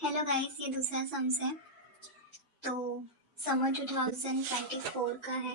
Hello guys, ये दूसरा sums है। तो समर 2024 का है।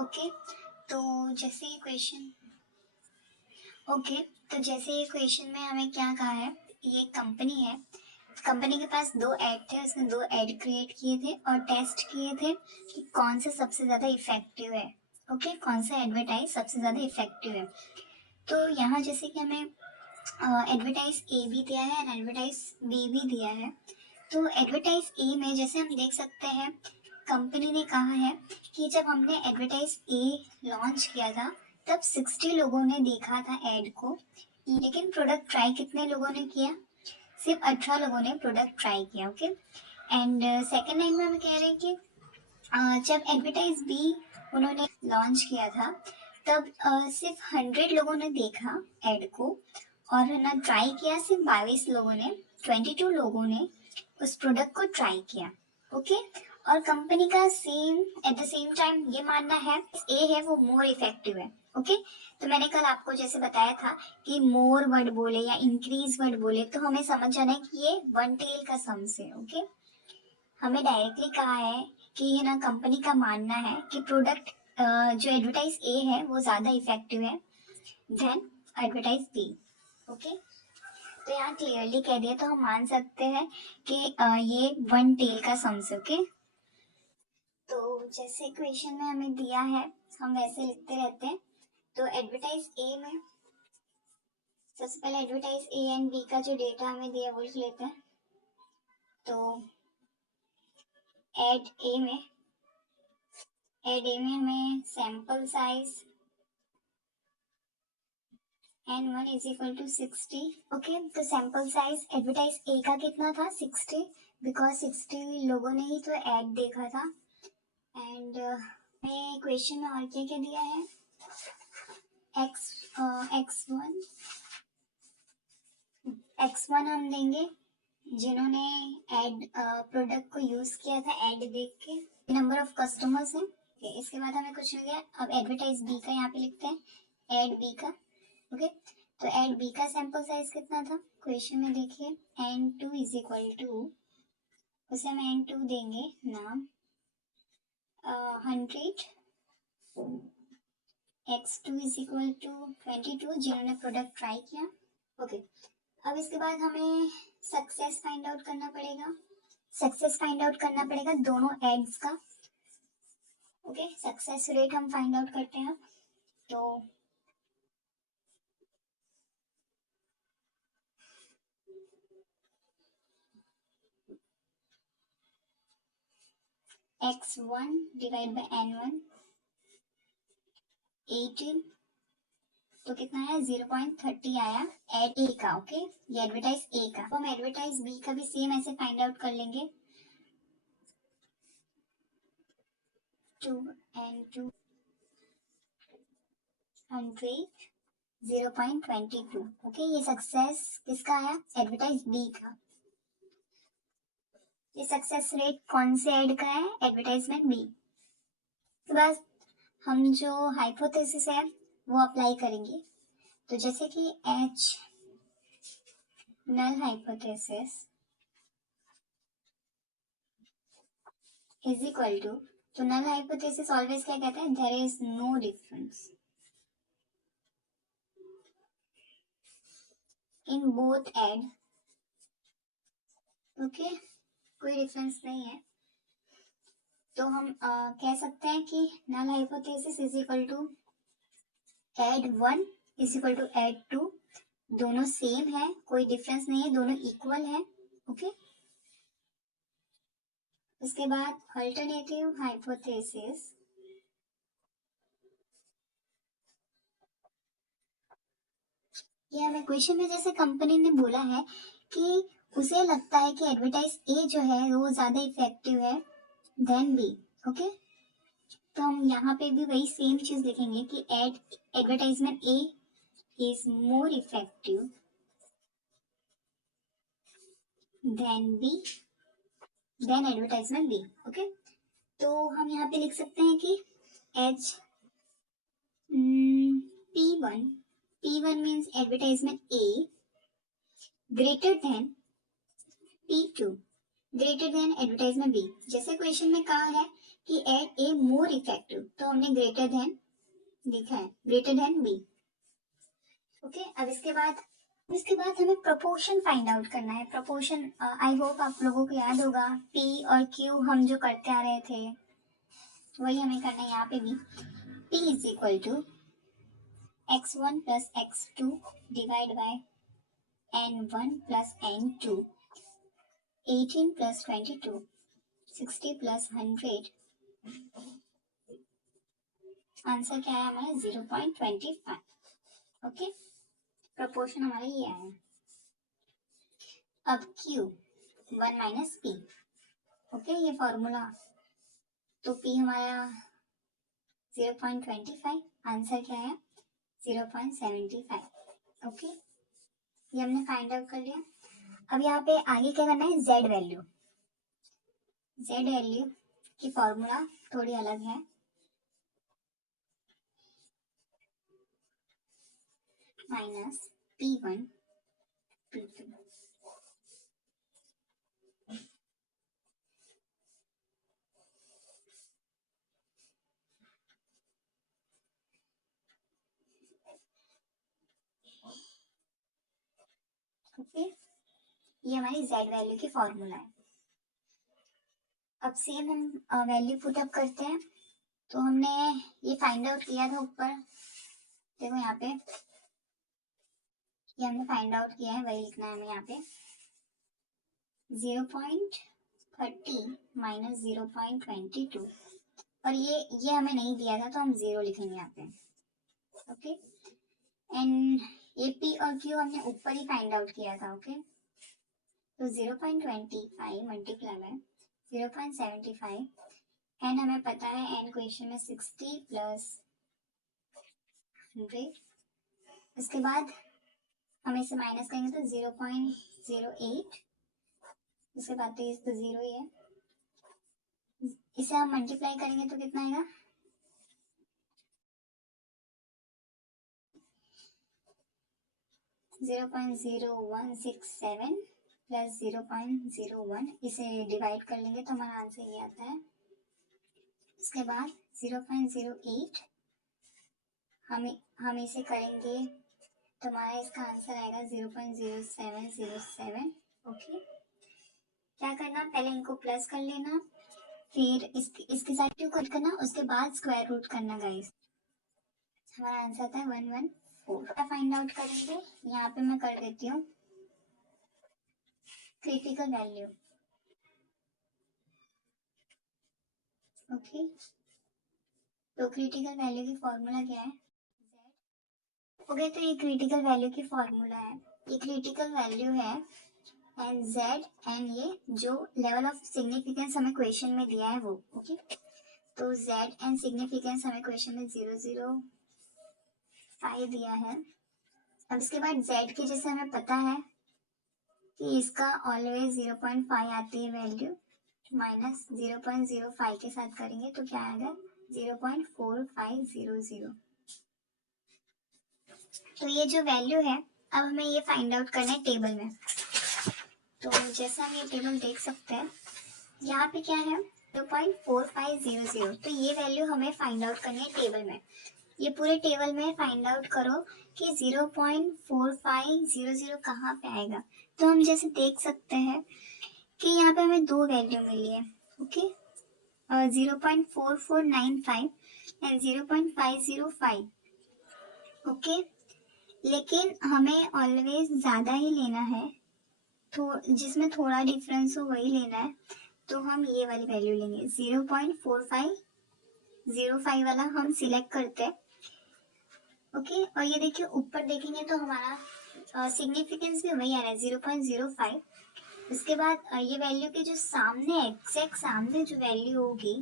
ओके। तो जैसे ये क्वेश्चन ओके तो जैसे ये क्वेश्चन में हमें क्या कहा है, ये कंपनी है। कंपनी के पास दो ऐड थे, उसने दो ऐड क्रिएट किए थे और टेस्ट किए थे कि कौन सा सबसे ज़्यादा इफेक्टिव है। ओके, कौन सा एडवर्टाइज सबसे ज़्यादा इफेक्टिव है। तो यहाँ जैसे कि हमें एडवर्टाइज ए भी दिया है और एडवर्टाइज बी भी दिया है। तो एडवर्टाइज ए में जैसे हम देख सकते हैं, कंपनी ने कहा है कि जब हमने एडवर्टाइज ए लॉन्च किया था तब 60 लोगों ने देखा था ऐड को, लेकिन प्रोडक्ट ट्राई कितने लोगों ने किया? सिर्फ 18 लोगों ने प्रोडक्ट ट्राई किया। ओके। एंड सेकेंड लाइन में हम कह रहे हैं कि जब एडवर्टाइज बी उन्होंने लॉन्च किया था तब सिर्फ 100 लोगों ने देखा ऐड को और ना ट्राई किया सिर्फ 22 लोगों ने, 22 लोगों ने उस प्रोडक्ट को ट्राई किया। ओके। और कंपनी का same at the same time ये मानना है ए है वो मोर इफेक्टिव है। ओके। तो मैंने कल आपको जैसे बताया था कि मोर वर्ड बोले या इंक्रीज वर्ड बोले तो हमें समझ जाना है कि ये वन टेल का सम्स है। ओके। हमें डायरेक्टली कहा है कि ये ना कंपनी का मानना है कि प्रोडक्ट जो एडवर्टाइज ए है वो ज़्यादा इफेक्टिव है देन एडवर्टाइज बी। ओके। तो यहाँ क्लियरली कह दिया तो हम मान सकते हैं कि ये वन टेल का सम्स। ओके। तो जैसे क्वेश्चन में हमें दिया है हम वैसे लिखते रहते हैं। तो एडवर्टाइज ए में सबसे पहले एडवर्टाइज ए एंड बी का जो डेटा हमें दिया वो लिख लेते हैं। तो एड ए में हमें sample size N1 is equal to 60। Okay. तो सैंपल साइज एडवर्टाइज ए का कितना था? 60, बिकॉज 60 लोगों ने ही तो ऐड देखा था। एंड में क्वेश्चन में और क्या क्या दिया है? x1 हम देंगे जिन्होंने एड प्रोडक्ट को यूज किया था ऐड देख के, नंबर ऑफ कस्टमर्स हैं। इसके बाद हमें कुछ नहीं दिया। अब एडवर्टाइज बी का यहाँ पे लिखते हैं एड बी का। ओके। तो एड बी का सैंपल साइज कितना था? क्वेश्चन में देखिए N2 इज इक्वल टू, उसे हम N2 देंगे नाम 100, x2 इज इक्वल टू 22 जिन्होंने प्रोडक्ट ट्राई किया। ओके। अब इसके बाद हमें सक्सेस फाइंड आउट करना पड़ेगा। सक्सेस फाइंड आउट करना पड़ेगा दोनों एड्स का। ओके। सक्सेस रेट हम फाइंड आउट करते हैं। तो x1 डिवाइड बाय n1 18, तो कितना है? 0.30 आया एड ए का। ओके। ये एडवर्टाइज ए का। तो हम एडवर्टाइज बी का भी सेम ऐसे फाइंड आउट कर लेंगे। 2 100 0.22। ओके। ये सक्सेस किसका आया? एडवर्टाइज बी का। ये सक्सेस रेट कौन से ऐड का है? Advertisement B. तो बस हम जो हाइपोथेसिस है वो अप्लाई करेंगे। तो जैसे कि H null hypothesis is equal to, तो नल हाइपोथेसिस ऑलवेज क्या कहता है? There is no difference in both ad. Okay, कोई डिफरेंस नहीं है। तो हम कह सकते हैं कि null hypothesis is equal to ad 1 is equal to ad 2, दोनों सेम है, कोई डिफरेंस नहीं है, दोनों इक्वल है। ओके। उसके बाद अल्टरनेटिव हाइपोथेसिस, ये हमें क्वेश्चन में जैसे कंपनी ने बोला है कि उसे लगता है कि एडवर्टाइज ए जो है वो ज्यादा इफेक्टिव है देन बी। ओके। तो हम यहाँ पे भी वही सेम चीज लिखेंगे कि advertisement A is more effective than B, than advertisement B. Okay. तो हम यहाँ पे लिख सकते हैं कि H P1 means advertisement A greater than P2 greater than advertisement B. जैसे क्वेश्चन में कहा है कि एड ए मोर इफेक्टिव, तो हमने ग्रेटर देन लिखा है, ग्रेटर देन बी। ओके, अब इसके बाद हमें प्रोपोर्शन फाइंड आउट करना है। प्रोपोर्शन आई होप आप लोगों को याद होगा, P और Q हम जो करते आ रहे थे वही हमें करना है यहाँ पे भी। P is equal to x1 plus x2 divide by n1 plus n2, 18 plus 22, 60 plus 100। Answer क्या है हमारा 0.25। ओके, प्रोपोर्शन हमारा ये आया। अब Q 1 माइनस P। ओके, ये फॉर्मूला, तो P हमारा 0.25, आंसर क्या है 0.75। ओके, ये हमने फाइंड आउट कर लिया। अब यहाँ पे आगे क्या करना है, Z वैल्यू। Z वैल्यू की फॉर्मूला थोड़ी अलग है, माइनस P1 P2। ओके, ये हमारी Z वैल्यू की फॉर्मूला है। अब सेम हम वैल्यू पुट अप करते हैं। तो हमने ये फाइंड आउट किया था ऊपर, देखो यहाँ पे ये हमने फाइंड आउट किया है, वही लिखना है हमें यहाँ पे। 0.30 माइनस 0.22, और ये हमें नहीं दिया था तो हम 0 लिखेंगे यहाँ पे। ओके, एंड ए पी और क्यू हमने ऊपर ही फाइंड आउट किया था। ओके, तो 0.25 मल्टीप्लाई बाय 0.75, एंड हमें पता है एन क्वेश्चन में 60 प्लस 100। उसके बाद हम इसे माइनस करेंगे तो 0.08, उसके बाद तो ये तो 0 ही है। इसे हम मल्टीप्लाई करेंगे तो कितना आएगा, 0.0167 प्लस 0.01, इसे डिवाइड कर लेंगे तो हमारा आंसर ये आता है। उसके बाद 0.08 हम इसे करेंगे तो हमारा इसका आंसर आएगा 0.0707। ओके, क्या करना, पहले इनको प्लस कर लेना, फिर इसके साथ क्यों कट करना, उसके बाद स्क्वायर रूट करना गाइस। हमारा आंसर आता है 114। फाइंड आउट करेंगे, यहाँ पे मैं कर देती हूँ क्रिटिकल वैल्यू। ओके, तो क्रिटिकल वैल्यू की फॉर्मूला क्या है, ओके, तो ये क्रिटिकल वैल्यू की फॉर्मूला है, ये क्रिटिकल वैल्यू है एंड जेड, एंड ये जो लेवल ऑफ सिग्निफिकेंस हमें क्वेश्चन में दिया है वो। ओके, तो जेड एंड सिग्निफिकेंस हमें क्वेश्चन में 005 दिया है। अब इसके बाद जेड की जैसे हमें पता है कि इसका ऑलवेज 0.5 आती है वैल्यू, माइनस 0.05 के साथ करेंगे तो क्या आएगा 0.4500। तो ये जो वैल्यू है, अब हमें ये फाइंड आउट करना है टेबल में। तो जैसा हम ये टेबल देख सकते हैं, यहाँ पे क्या है 0.4500, तो ये वैल्यू हमें फाइंड आउट करनी है टेबल में। ये पूरे टेबल में फाइंड आउट करो कि 0.4500 कहाँ पे आएगा। तो हम जैसे देख सकते हैं कि यहाँ पे हमें दो वैल्यू मिली है। Okay, 0.4495 and 0.505। ओके, लेकिन हमें ऑलवेज ज़्यादा ही लेना है, तो जिसमें थोड़ा डिफरेंस हो वही लेना है। तो हम ये वाली वैल्यू लेंगे, 0.4505 वाला हम सिलेक्ट करते हैं। ओके, और ये देखिए ऊपर देखेंगे तो हमारा सिग्निफिकेंस भी वही आ रहा है 0.05। उसके बाद ये वैल्यू के जो सामने एग्जैक्ट सामने जो वैल्यू होगी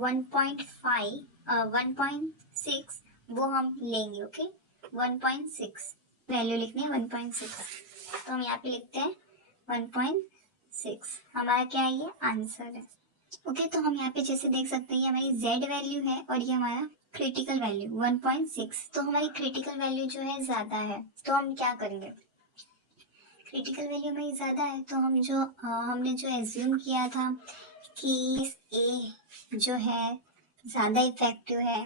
1.5 1.6 वो हम लेंगे। ओके, 1.6 वैल्यू लिखनी है 1.6, तो हम यहाँ पे लिखते हैं 1.6। हमारा क्या है, ये आंसर है। ओके, तो हम यहाँ पे जैसे देख सकते हैं ये हमारी z वैल्यू है और ये हमारा क्रिटिकल वैल्यू 1.6। तो हमारी क्रिटिकल वैल्यू जो है ज्यादा है, तो हम क्या करेंगे, क्रिटिकल वैल्यू में ज़्यादा है, तो हमने जो एज्यूम किया था कि ए जो है ज़्यादा इफेक्टिव है,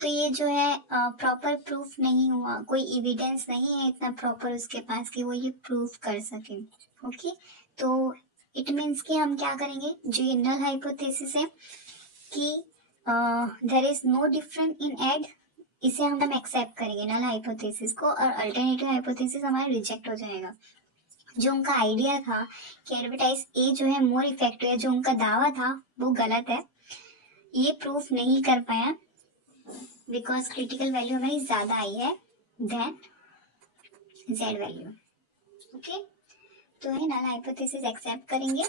तो ये जो है प्रॉपर प्रूफ नहीं हुआ, कोई एविडेंस नहीं है इतना प्रॉपर उसके पास कि वो ये प्रूफ कर सके। ओके, तो इट मीन्स कि हम क्या करेंगे, जो ये नल हाइपोथेसिस है कि there is no different in ad, इसे हम एक्सेप्ट करेंगे नल हाइपोथेसिस को, और अल्टरनेटिव हाइपोथेसिस हमारा रिजेक्ट हो जाएगा। जो उनका आइडिया था कि एडवर्टाइज ए जो है मोर इफेक्टिव है, जो उनका दावा था वो गलत है, ये प्रूफ नहीं कर पाया बिकॉज क्रिटिकल वैल्यू हमारी ज्यादा आई है देन जेड वैल्यू। ओके, तो है नल हाइपोथेसिस एक्सेप्ट करेंगे।